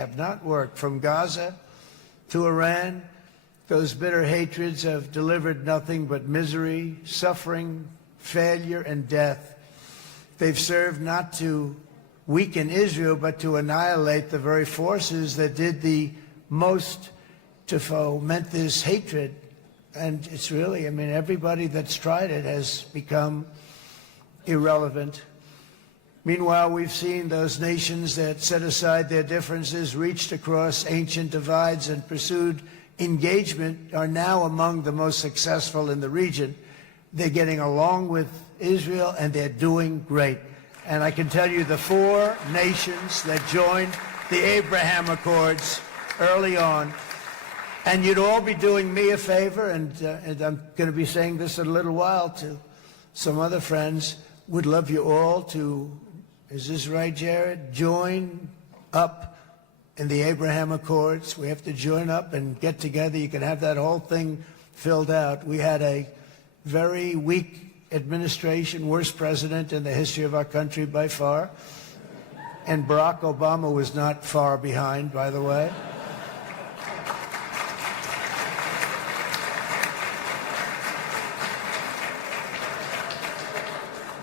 have not worked. From Gaza to Iran, those bitter hatreds have delivered nothing but misery, suffering, failure, and death. They've served not to weaken Israel, but to annihilate the very forces that did the most to foment this hatred. And it's really, I mean, everybody that's tried it has become irrelevant. Meanwhile, we've seen those nations that set aside their differences, reached across ancient divides, and pursued engagement are now among the most successful in the region. They're getting along with Israel, and they're doing great. And I can tell you the 4 nations that joined the Abraham Accords early on, and you'd all be doing me a favor, and I'm going to be saying this in a little while to some other friends, would love you all to, is this right, Jared? Join up in the Abraham Accords. We have to join up and get together. You can have that whole thing filled out. We had a very weak administration, worst president in the history of our country by far. And Barack Obama was not far behind, by the way.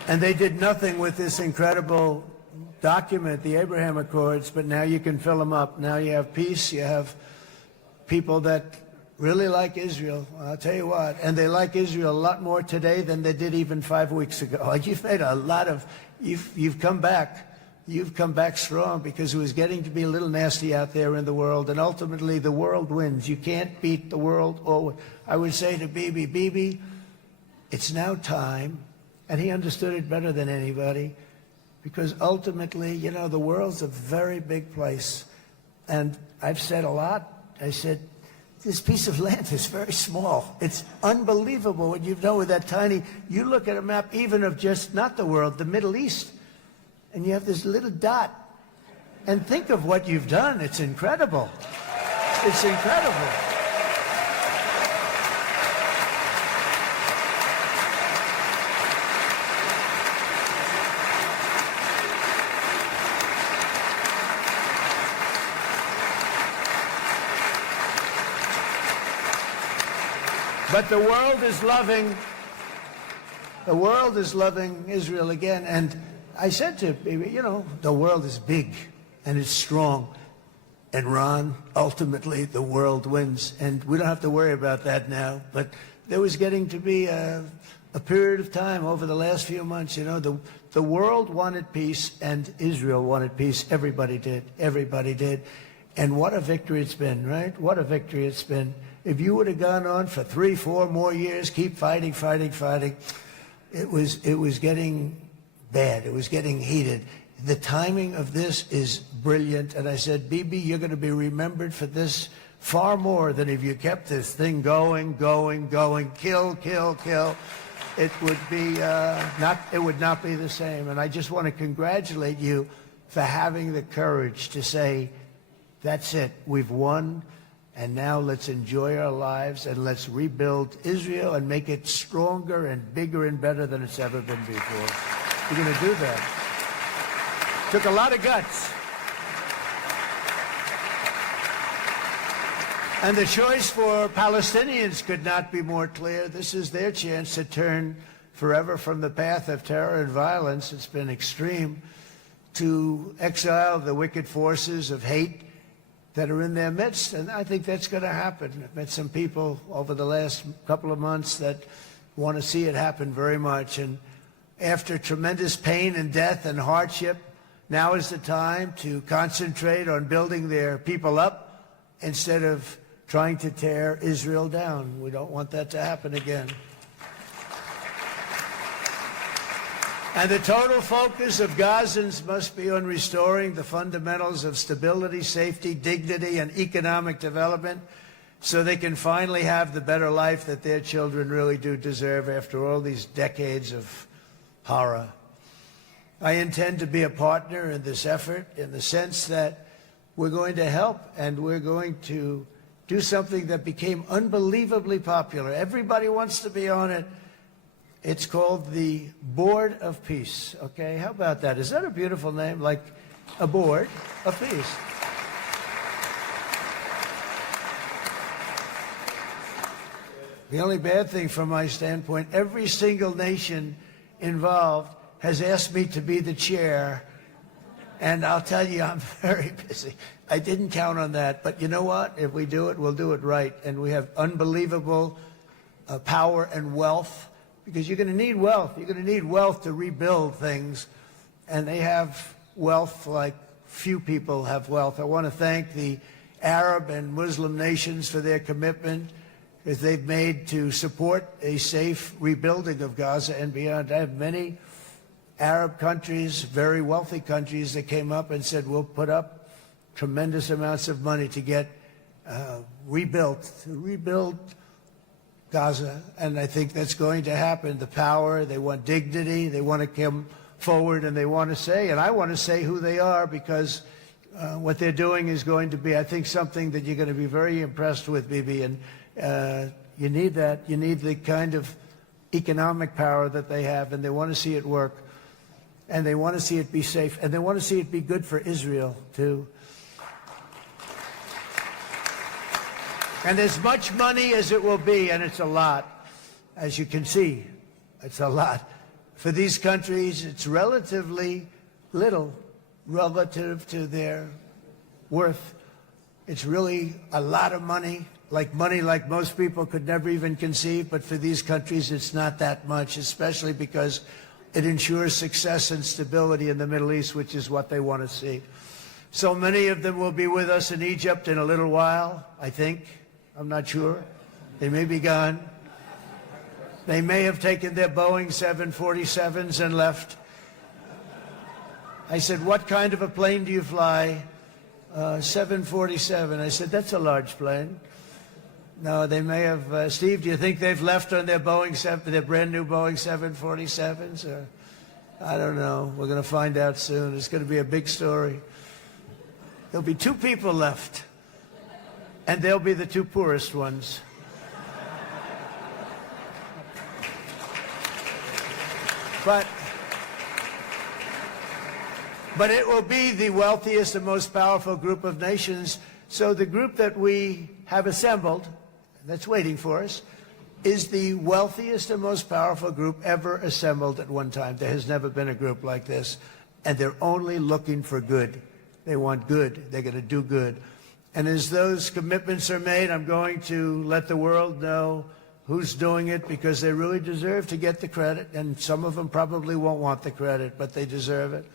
And they did nothing with this incredible document, the Abraham Accords, but now you can fill them up. Now you have peace, you have people that really like Israel. I'll tell you what, and they like Israel a lot more today than they did even 5 weeks ago. You've made a lot of, you've come back. You've come back strong, because it was getting to be a little nasty out there in the world, and ultimately the world wins. You can't beat the world always. I would say to Bibi, it's now time. And he understood it better than anybody, because ultimately, you know, the world's a very big place. And I've said a lot. I said, this piece of land is very small. It's unbelievable what you've done with that tiny, you look at a map even of just, not the world, the Middle East, and you have this little dot. And think of what you've done. It's incredible. It's incredible. But the world is loving Israel again. And I said to Bibi, you know, the world is big and it's strong. And Ron, ultimately, the world wins. And we don't have to worry about that now. But there was getting to be a period of time over the last few months, you know, the world wanted peace and Israel wanted peace. Everybody did. Everybody did. And what a victory it's been, right? What a victory it's been. If you would have gone on for 3, 4 more years, keep fighting, it was getting bad. It was getting heated. The timing of this is brilliant. And I said, Bibi, you're going to be remembered for this far more than if you kept this thing going, kill. It would be it would not be the same. And I just want to congratulate you for having the courage to say, that's it, we've won. And now let's enjoy our lives and let's rebuild Israel and make it stronger and bigger and better than it's ever been before. We're going to do that. Took a lot of guts. And the choice for Palestinians could not be more clear. This is their chance to turn forever from the path of terror and violence. It's been extreme, to exile the wicked forces of hate that are in their midst, and I think that's going to happen. I've met some people over the last couple of months that want to see it happen very much, and after tremendous pain and death and hardship, now is the time to concentrate on building their people up instead of trying to tear Israel down. We don't want that to happen again. And the total focus of Gazans must be on restoring the fundamentals of stability, safety, dignity, and economic development so they can finally have the better life that their children really do deserve after all these decades of horror. I intend to be a partner in this effort in the sense that we're going to help and we're going to do something that became unbelievably popular. Everybody wants to be on it. It's called the Board of Peace, okay? How about that? Is that a beautiful name? Like a board of peace. The only bad thing from my standpoint, every single nation involved has asked me to be the chair, and I'll tell you, I'm very busy. I didn't count on that, but you know what? If we do it, we'll do it right, and we have unbelievable power and wealth, because you're going to need wealth. You're going to need wealth to rebuild things, and they have wealth like few people have wealth. I want to thank the Arab and Muslim nations for their commitment that they've made to support a safe rebuilding of Gaza and beyond. I have many Arab countries, very wealthy countries, that came up and said, we'll put up tremendous amounts of money to get rebuild Gaza. And I think that's going to happen. The power, they want dignity, they want to come forward, and they want to say, and I want to say who they are, because what they're doing is going to be, I think, something that you're going to be very impressed with, Bibi, and you need that. You need the kind of economic power that they have, and they want to see it work, and they want to see it be safe, and they want to see it be good for Israel, too. And as much money as it will be, and it's a lot, as you can see, it's a lot. For these countries, it's relatively little relative to their worth. It's really a lot of money like most people could never even conceive, but for these countries it's not that much, especially because it ensures success and stability in the Middle East, which is what they want to see. So many of them will be with us in Egypt in a little while, I think. I'm not sure. They may be gone. They may have taken their Boeing 747s and left. I said, what kind of a plane do you fly? 747. I said, that's a large plane. No, they may have. Steve, do you think they've left on their their brand new Boeing 747s? Or, I don't know. We're going to find out soon. It's going to be a big story. There'll be 2 people left, and they'll be the 2 poorest ones. But it will be the wealthiest and most powerful group of nations. So the group that we have assembled, that's waiting for us, is the wealthiest and most powerful group ever assembled at one time. There has never been a group like this. And they're only looking for good. They want good. They're going to do good. And as those commitments are made, I'm going to let the world know who's doing it, because they really deserve to get the credit. And some of them probably won't want the credit, but they deserve it.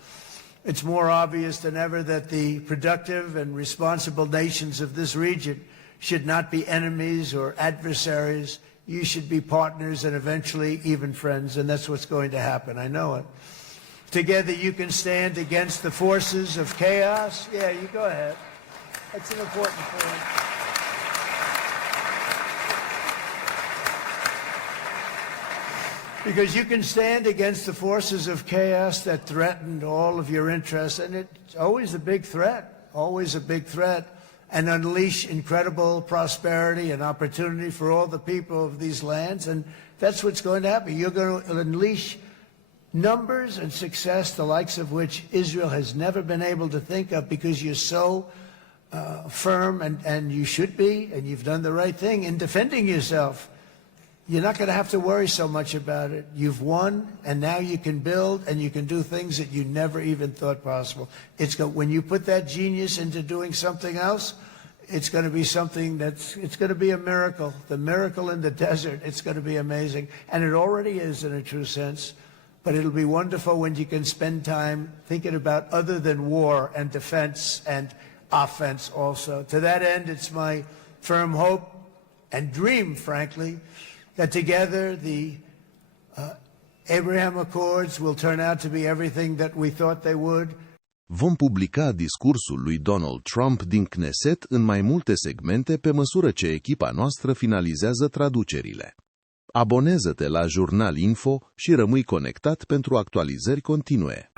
It's more obvious than ever that the productive and responsible nations of this region should not be enemies or adversaries. You should be partners and eventually even friends, and that's what's going to happen. I know it. Together you can stand against the forces of chaos. Yeah, you go ahead. That's an important point. Because you can stand against the forces of chaos that threaten all of your interests, and it's always a big threat, and unleash incredible prosperity and opportunity for all the people of these lands, and that's what's going to happen. You're going to unleash numbers and success, the likes of which Israel has never been able to think of, because you're so firm, and you should be, and you've done the right thing in defending yourself. You're not going to have to worry so much about it. You've won, and now you can build, and you can do things that you never even thought possible. When you put that genius into doing something else, it's going to be something it's going to be a miracle. The miracle in the desert, it's going to be amazing. And it already is in a true sense. But it'll be wonderful when you can spend time thinking about other than war and defense and offense also. To that end, it's my firm hope and dream, frankly, that together the Abraham Accords will turn out to be everything that we thought they would. Vom publica discursul lui Donald Trump din Knesset în mai multe segmente pe măsură ce echipa noastră finalizează traducerile. Abonează-te la Jurnal Info și rămâi conectat pentru actualizări continue.